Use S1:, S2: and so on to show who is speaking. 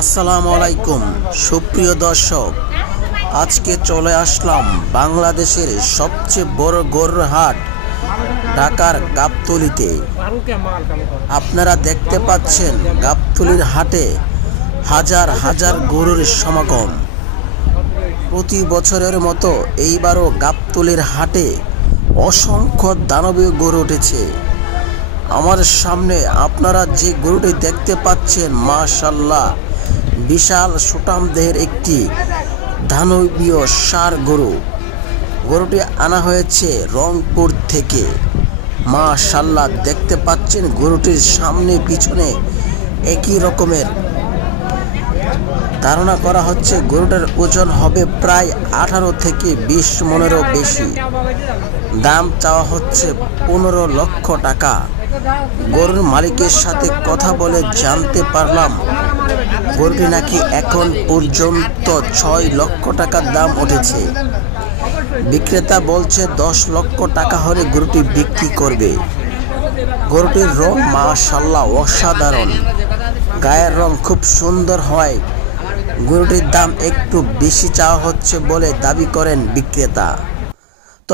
S1: আসসালামু আলাইকুম, সুপ্রিয় দর্শক। আজকে চলে আসলাম বাংলাদেশের সবচেয়ে বড় গরুর হাট ঢাকার গাবতলিতে। আপনারা দেখতে পাচ্ছেন গাবতলির হাটে হাজার হাজার গরুর সমাগম। প্রতি বছরের মতো এইবারও গাবতলির হাটে অসংখ্য দানবীয় গরু উঠেছে। আমার সামনে আপনারা যে গরুটি দেখতে পাচ্ছেন মাশাল্লাহ বিশাল সুটাম দেহের একটি ধানবীয় সার গরু। গরুটি আনা হয়েছে রংপুর থেকে। মাশাল্লাহ দেখতে পাচ্ছেন গরুটির সামনে পিছনে একই রকমের। ধারণা করা হচ্ছে গরুটার ওজন হবে প্রায় আঠারো থেকে বিশ মনেরও বেশি। দাম চাওয়া হচ্ছে পনেরো লক্ষ টাকা। গরুর মালিকের সাথে কথা বলে জানতে পারলাম। গরুটি নাকি এখন পর্যন্ত ছয় লক্ষ টাকার দাম উঠেছে। বিক্রেতা বলছে দশ লক্ষ টাকা হলে গরুটি বিক্রি করবে। গরুটির রং মাশাল্লাহ অসাধারণ। গায়ের রং খুব সুন্দর হয়। গরুটির দাম একটু বেশি চাওয়া হচ্ছে বলে দাবি করেন বিক্রেতা।